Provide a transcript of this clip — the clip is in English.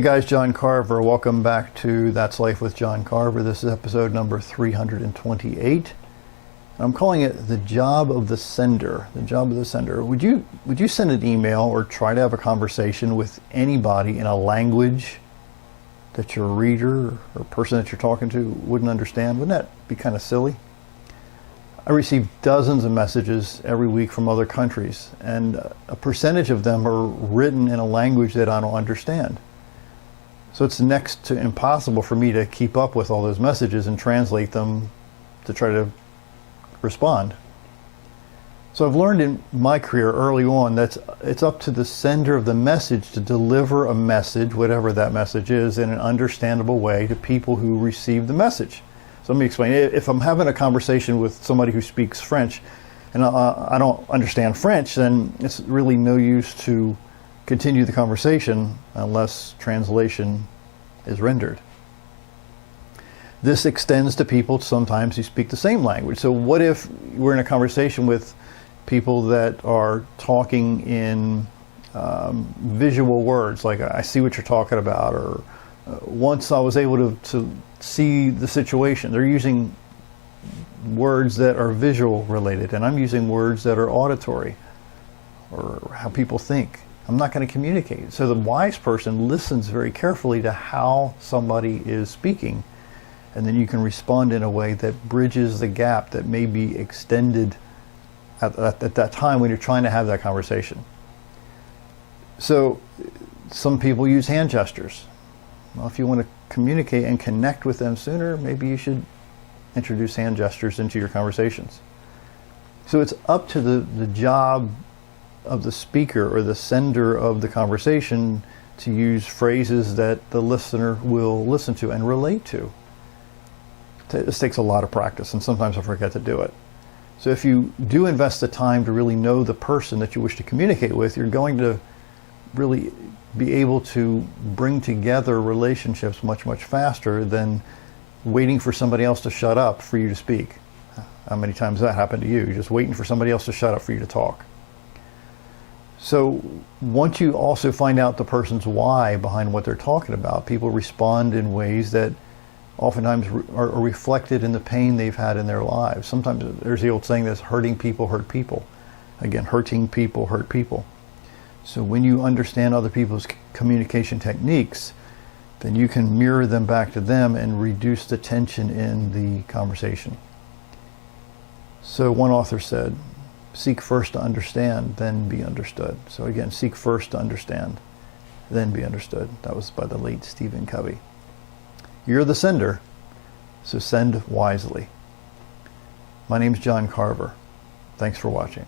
Hey guys, John Carver. Welcome back to That's Life with John Carver. This is episode number 328. I'm calling it the job of the sender. The job of the sender. Would you send an email or try to have a conversation with anybody in a language that your reader or person that you're talking to wouldn't understand? Wouldn't that be kind of silly? I receive dozens of messages every week from other countries, and a percentage of them are written in a language that I don't understand. So it's next to impossible for me to keep up with all those messages and translate them to try to respond. So I've learned in my career early on that it's up to the sender of the message to deliver a message, whatever that message is, in an understandable way to people who receive the message. So let me explain. If I'm having a conversation with somebody who speaks French and I don't understand French, then it's really no use to continue the conversation unless translation is rendered. This extends to people sometimes who speak the same language. So what if we're in a conversation with people that are talking in visual words, like I see what you're talking about, or once I was able to see the situation. They're using words that are visual related, and I'm using words that are auditory, or how people think. I'm not going to communicate. So the wise person listens very carefully to how somebody is speaking, and then you can respond in a way that bridges the gap that may be extended at that time when you're trying to have that conversation. So some people use hand gestures. Well, if you want to communicate and connect with them sooner, maybe you should introduce hand gestures into your conversations. So it's up to the job of the speaker or the sender of the conversation to use phrases that the listener will listen to and relate to. This takes a lot of practice, and sometimes I forget to do it. So if you do invest the time to really know the person that you wish to communicate with, you're going to really be able to bring together relationships much, much faster than waiting for somebody else to shut up for you to speak. How many times that happened to you? You're just waiting for somebody else to shut up for you to talk. So once you also find out the person's why behind what they're talking about, people respond in ways that oftentimes are reflected in the pain they've had in their lives. Sometimes there's the old saying that's hurting people hurt people. Again, hurting people hurt people. So when you understand other people's communication techniques, then you can mirror them back to them and reduce the tension in the conversation. So one author said, seek first to understand, then be understood. So again, seek first to understand, then be understood. That was by the late Stephen Covey. You're the sender, so send wisely. My name's John Carver. Thanks for watching.